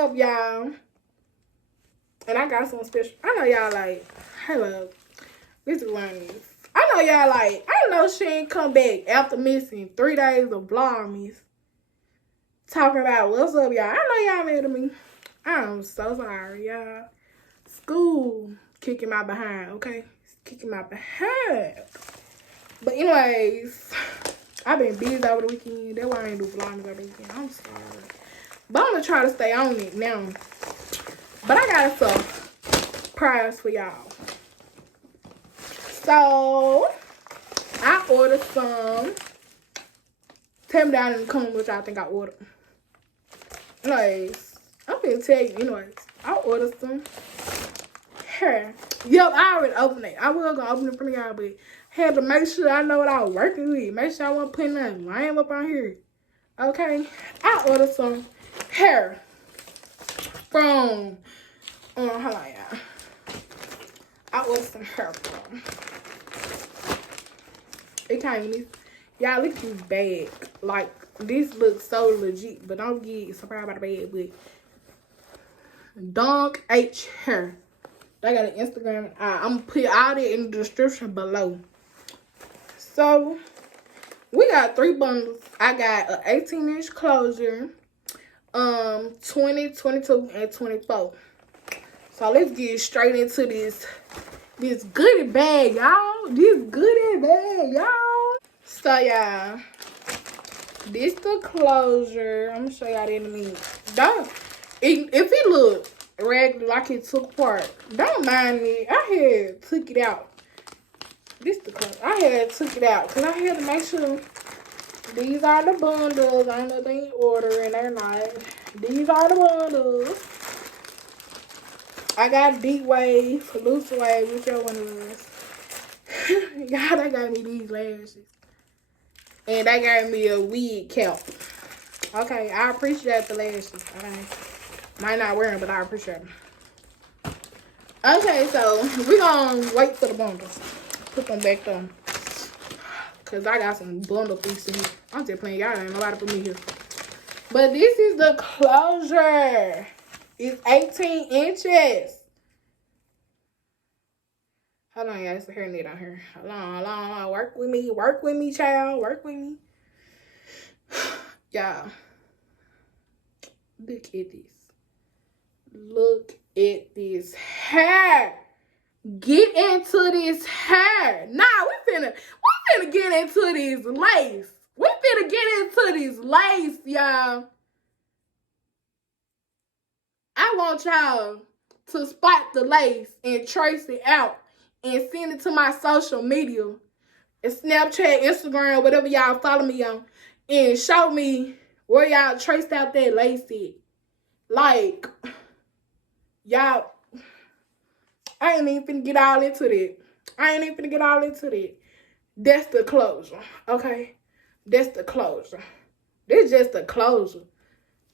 up, y'all? And I got something special. I know y'all like, hello, this is Lonnie. I know y'all like, I know she ain't come back after missing 3 days of Vlogmas. Talking about what's up, y'all. I know y'all mad at me. I'm so sorry, y'all. School kicking my behind, okay? It's kicking my behind. But anyways, I've been busy over the weekend. That's why I ain't do Vlogmas over the weekend. I'm sorry. But I'm gonna try to stay on it now. But I got some prize for y'all. So I ordered some. Tell me down in the comments what y'all think I ordered. Anyways, I'm gonna tell you. Anyways, I ordered some hair. Yep, I already opened it. I was gonna open it for y'all, but had to make sure I know what I was working with. Make sure I wasn't putting nothing lame up on here. Okay, I ordered some hair from. Hold on, y'all. I ordered some hair from. It came in this. Y'all, look at this bag. Like, this looks so legit, but don't get surprised by the bag. But Dunk H Hair. They got an Instagram. I'm gonna put all that in the description below. So we got 3 bundles. I got an 18-inch closure, 20, 22, and 24. So let's get straight into this goodie bag, y'all. This goodie bag, y'all. So y'all, this the closure. I'm gonna show y'all that in a minute. If it look regular like it took apart, don't mind me. I had took it out. This the closure. I had took it out because I had to make sure these are the bundles. I know they in order and they're not. These are the bundles. I got deep wave, loose wave, whichever one it was. Y'all, they got me these lashes. And they gave me a wig cap. Okay, I appreciate the lashes. Okay. Might not wear them, but I appreciate them. Okay, so we're going to wait for the bundles. Put them back there. Because I got some bundle pieces in here. I'm just playing. Y'all ain't nobody put me here. But this is the closure. It's 18 inches. Hold on, y'all. It's a hairnet on here. Hold on. Work with me, child. Work with me. Y'all. Look at this. Look at this hair. Get into this hair. Nah, we finna get into this lace. We finna get into this lace, y'all. I want y'all to spot the lace and trace it out and send it to my social media. And Snapchat, Instagram, whatever y'all follow me on. And show me where y'all traced out that lace at. Like, y'all, I ain't even finna get all into that. That's the closure, okay? That's the closure. This just the closure.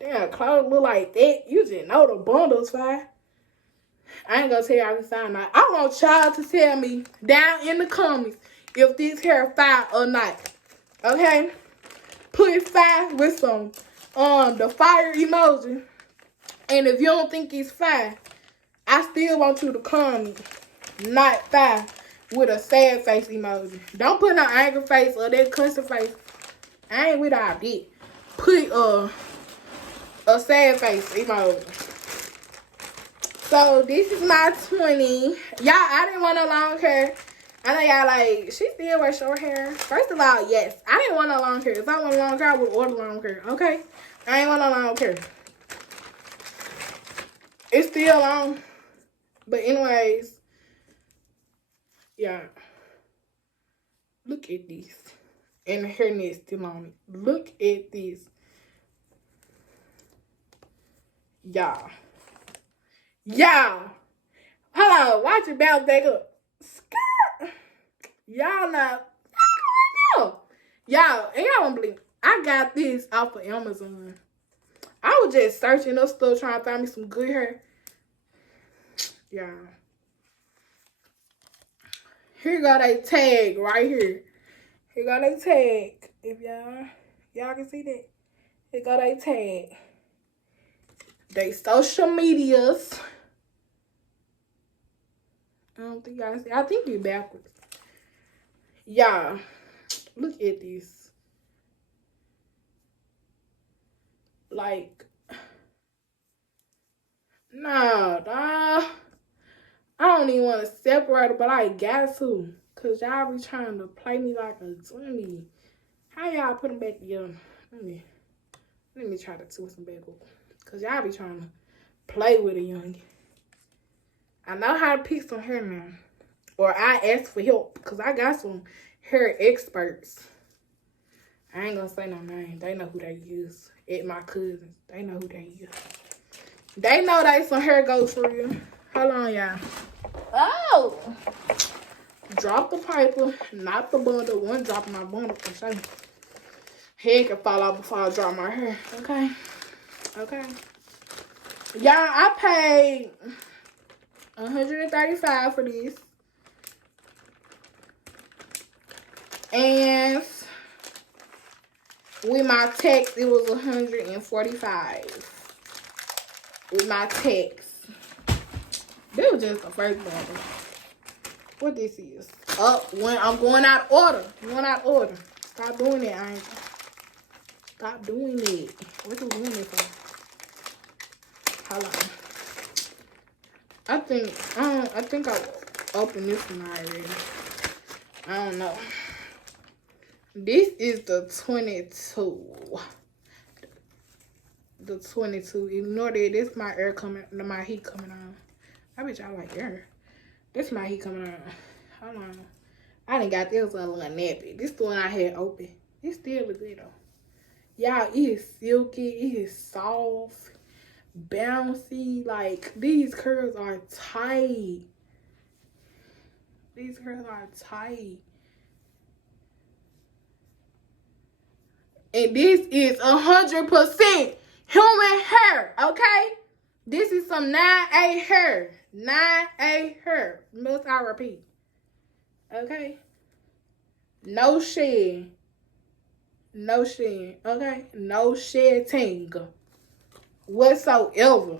Damn, clothes look like that. You just know the bundle's fine. I ain't gonna tell y'all this time now. I want y'all to tell me down in the comments if this hair fire or not. Okay? Put fire with some the fire emoji. And if you don't think it's fire, I still want you to comment not fire with a sad face emoji. Don't put no angry face or that cussing face. I ain't with all that. Put a sad face emoji. So this is my 20. Y'all, I didn't want no long hair. I know y'all like, she still wears short hair. First of all, yes. I didn't want no long hair. If I want long hair, I would order long hair. Okay? I ain't want no long hair. It's still long. But anyways, yeah. Look at this. And the hairnet still on it. Look at this. Y'all. Hold on. Watch it bounce back up. Y'all not. Y'all, and y'all don't believe. I got this off of Amazon. I was just searching up stuff trying to find me some good hair. Y'all. Here got a tag right here. Here got a tag. If y'all can see that. Here got a tag. they social medias. I don't think y'all see. I think it's backwards. Y'all, look at this. Like, nah, dawg. I don't even want to separate it, but I got to. Because y'all be trying to play me like a dummy. How y'all put them back together? Let me try to twist them back up. Because y'all be trying to play with a youngin'. I know how to pick some hair now. Or I ask for help. Because I got some hair experts. I ain't gonna say no name. They know who they use. At my cousins. They know who they use. They know they some hair goes for you. Hold on, y'all. Oh! Drop the paper. Not the bundle. One dropping my bundle for sure. Head can fall out before I drop my hair. Okay? Okay. Y'all, I paid $135 for this. And with my tax, it was $145. With my tax. This was just the first bundle. What this is? When I'm going out of order. Going out of order. Stop doing that, Angel. Stop doing it. What you doing it for? Hold on. I think I opened this one already. I don't know. This is the 22. The 22. Ignore that. This my air coming. My heat coming on. I bet y'all like air. This my heat coming on. Hold on. I done got this one a little nappy. This the one I had open. It still look good though. Y'all, it is silky. It is soft. Bouncy. Like, these curls are tight. These curls are tight. And this is 100% human hair, okay? This is some 9A hair. 9A hair. Must I repeat? Okay? No shed. No shed, okay? No shedding whatsoever.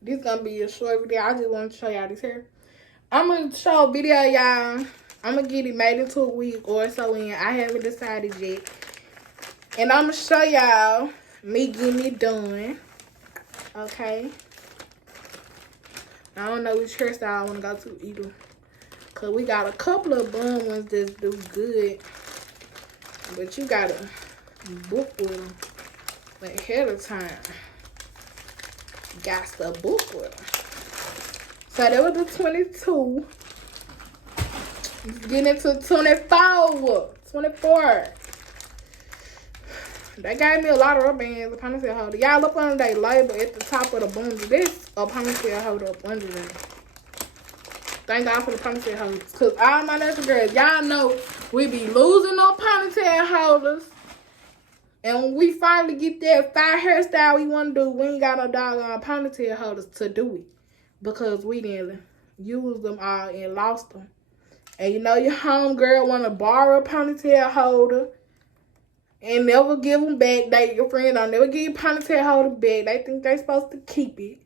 This is gonna be a short video. I just want to show y'all this hair. I'm gonna show a video, y'all. I'm gonna get it made into a week or so in. I haven't decided yet. And I'm gonna show y'all me getting it done. Okay. I don't know which hairstyle I want to go to either. Because we got a couple of bun ones that do good. But you got to book with them ahead of time. Got to book with them. So that was the 22. Let's get into 24. 24. They gave me a lot of rubber bands, a ponytail holder. Y'all look under their label at the top of the bundle. This a ponytail holder up under there. Thank God for the ponytail holders. Because all my natural girls, y'all know we be losing our ponytail holders. And when we finally get that fire hairstyle we want to do, we ain't got no doggone ponytail holders to do it. Because we didn't use them all and lost them. And you know your homegirl want to borrow a ponytail holder and never give them back. Your friend don't never give your ponytail holder back. They think they supposed to keep it.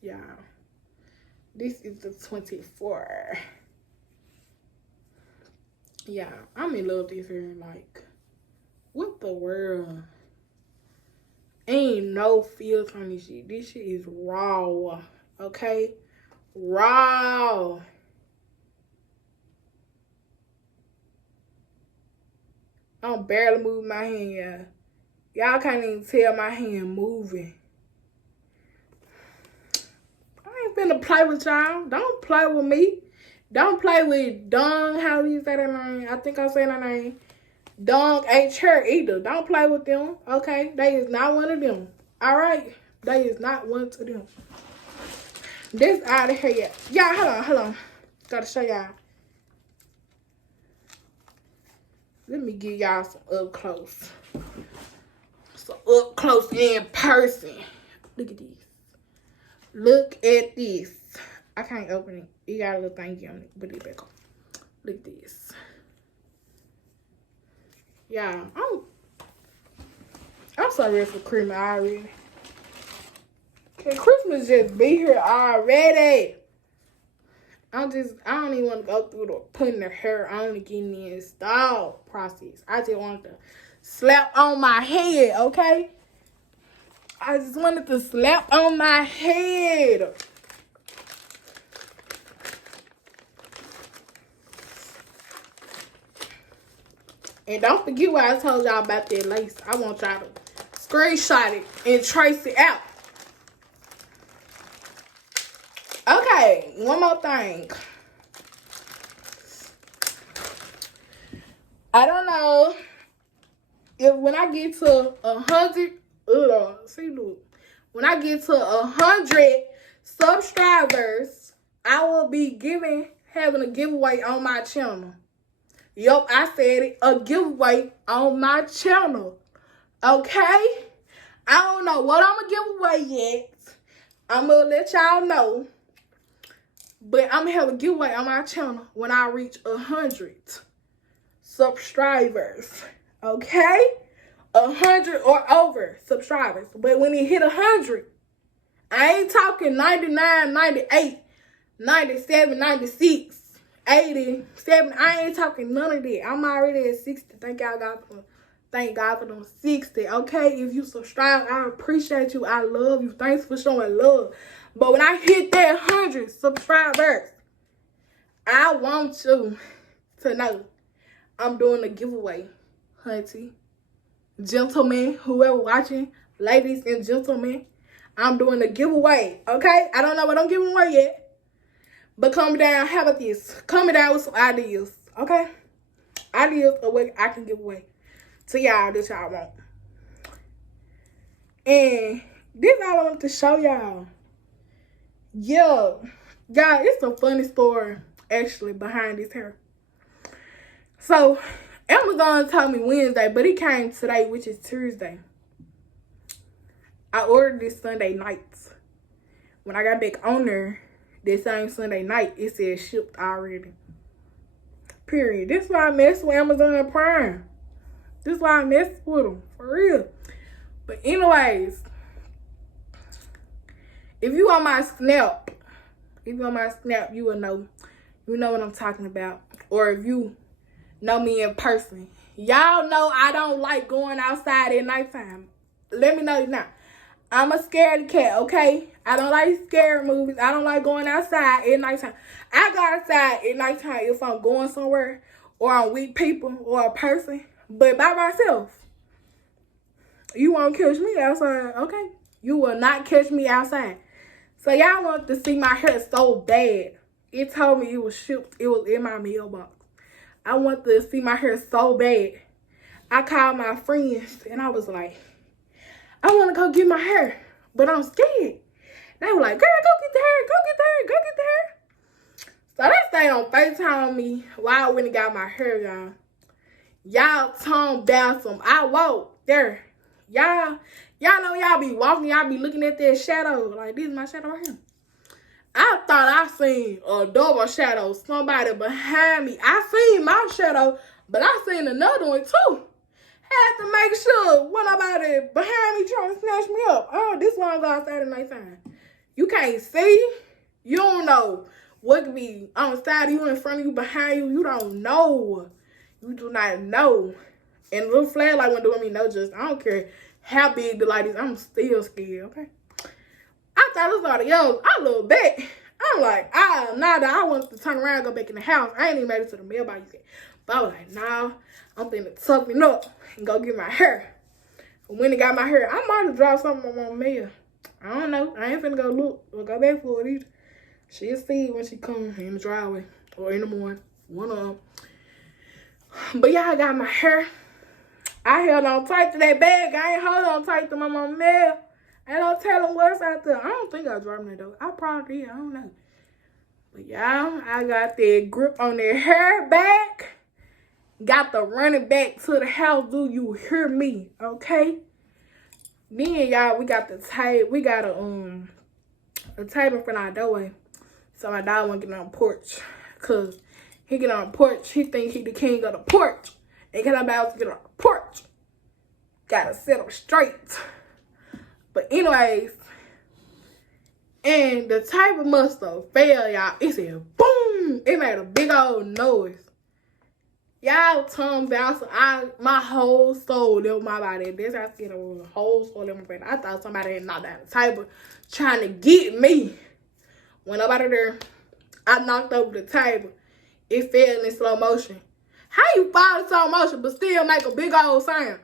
Yeah. This is the 24. Yeah, I'm in love with this hair. Like, what the world? Ain't no filter on this shit. This shit is raw. Okay? Raw. I'm barely moving my hand, y'all. Y'all can't even tell my hand moving. I ain't finna play with y'all. Don't play with me. Don't play with Dong. How do you say that name? I think I said that name. Dong H her either. Don't play with them. Okay? They is not one of them. Alright? They is not one of them. This out of here. Y'all, hold on. Gotta show y'all. Let me give y'all some up close. So up close in person. Look at this. Look at this. I can't open it. You got a little thing on it. Put it back on. Look at this. Yeah, I'm so ready for Christmas already. Can Christmas just be here already? I don't even want to go through the putting the hair on and getting the installed process. I just want to slap on my head, okay? I just wanted to slap on my head. And don't forget what I told y'all about that lace. I want y'all to screenshot it and trace it out. Okay, one more thing. I don't know if when I get to 100, when I get to 100 subscribers, I will be having a giveaway on my channel. Yup, I said it, a giveaway on my channel. Okay? I don't know what I'm gonna give away yet. I'm gonna let y'all know. But I'm gonna have a giveaway on my channel when I reach 100 subscribers. Okay? 100 or over subscribers. But when it hit 100, I ain't talking 99, 98, 97, 96. 87. I ain't talking none of that. I'm already at 60. Thank God for them 60. Okay, if you subscribe, I appreciate you. I love you. Thanks for showing love. But when I hit that 100 subscribers, I want you to know I'm doing a giveaway, hunty. Gentlemen, whoever watching, ladies and gentlemen, I'm doing a giveaway. Okay, I don't know what I'm giving away yet. But comment down, how about this? Comment down with some ideas, okay? Ideas of what I can give away to y'all that y'all want. And this I wanted to show y'all. Yo, y'all, it's a funny story actually behind this hair. So, Amazon told me Wednesday, but it came today, which is Tuesday. I ordered this Sunday night. When I got back on there, that same Sunday night, it said shipped already. Period. This is why I mess with Amazon Prime. This is why I mess with them. For real. But anyways, if you on my Snap, you will know. You know what I'm talking about. Or if you know me in person. Y'all know I don't like going outside at nighttime. Let me know now. I'm a scaredy cat, okay? I don't like scary movies. I don't like going outside at nighttime. I go outside at nighttime if I'm going somewhere or I'm with people or a person. But by myself, you won't catch me outside, okay? You will not catch me outside. So y'all want to see my hair so bad. It told me it was shipped. It was in my mailbox. I want to see my hair so bad. I called my friends and I was like, I want to go get my hair, but I'm scared. They were like, girl, go get the hair, go get the hair, go get the hair. So they stayed on FaceTime me while I went and got my hair, y'all. Y'all tongue down some. I walked there. Y'all know y'all be walking, y'all be looking at that shadow. Like, this is my shadow right here. I thought I seen a double shadow, somebody behind me. I seen my shadow, but I seen another one too. Had to make sure when nobody behind me trying to snatch me up. Oh, this one go outside at nighttime. You can't see. You don't know what could be on the side of you, in front of you, behind you. You don't know. You do not know. And a little flashlight won't do me no justice. I don't care how big the light is. I'm still scared, okay? I thought it was all the yellows. I looked back. I'm like, I wanted to turn around and go back in the house. I ain't even made it to the mailbox yet. But I was like, nah, I'm thinking to toughen up and go get my hair. And when I got my hair, I might have dropped something on my mail. I don't know. I ain't finna go look or go back for it either. She'll see when she comes in the driveway or in the morning. One of them. But yeah, I got my hair. I held on tight to that bag. I ain't hold on tight to my mama mail. I don't tell them what's out there. I don't think I was dropping it though. I probably did. I don't know. But y'all, I got that grip on that hair back. Got the running back to the house. Do you hear me? Okay. Then y'all, we got the tape. We got a tape in front of our doorway. So my dog won't get on the porch. Cause he get on the porch, he think he the king of the porch. And can about to get on the porch. Gotta sit him straight. But anyways, and the type of mustard fell, y'all. It said boom. It made a big old noise. Y'all tongue bouncer. My whole soul left my body. This I said a whole soul left my body. I thought somebody had knocked down the table trying to get me. Went up out of there. I knocked over the table. It fell in slow motion. How you fall in slow motion but still make a big old sound?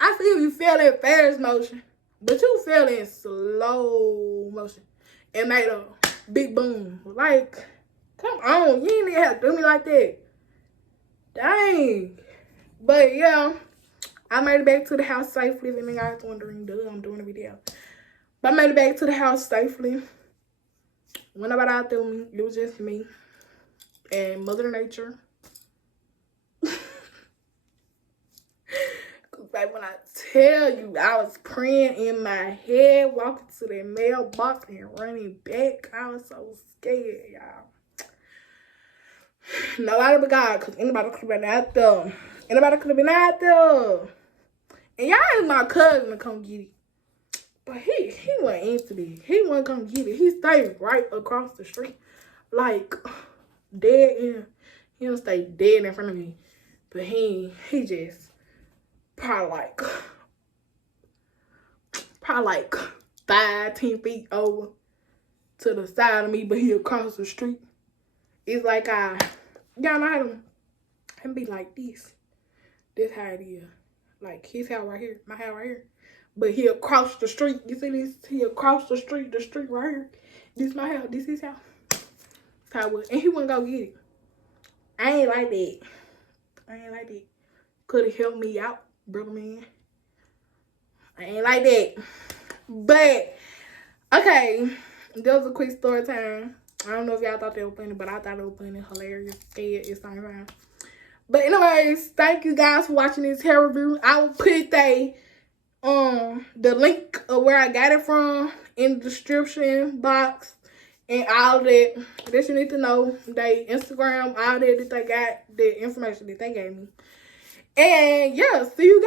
I feel you fell in fast motion, but you fell in slow motion. It made a big boom. Like, come on. You ain't even have to do me like that. Dang. But yeah, I made it back to the house safely. If any guys wondering, duh, I'm doing a video. But I made it back to the house safely. When nobody out there, it was just me and Mother Nature. Cause like when I tell you, I was praying in my head, walking to the mailbox and running back. I was so scared, y'all. Nobody but God, cause anybody could have been out there. Anybody could have been out there. And y'all is my cousin to come get it. But he wasn't into this. He wasn't gonna get it. He stayed right across the street. Like, dead in. He don't stay dead in front of me. But he just probably like 5-10 feet over to the side of me, but he across the street. It's like y'all know how him be like this. This how it is. Like his house right here, my house right here. But he across the street. You see this? He across the street right here. This my house. This his house. That's how it was. And he wouldn't go get it. I ain't like that. Could have helped me out, brother man. I ain't like that. But, okay. That was a quick story time. I don't know if y'all thought they were funny, but I thought it was funny, hilarious, scared, it's same time. But anyways, thank you guys for watching this hair review. I will put the link of where I got it from in the description box and all that you need to know. They Instagram, all that they got, the information that they gave me. And yeah, see you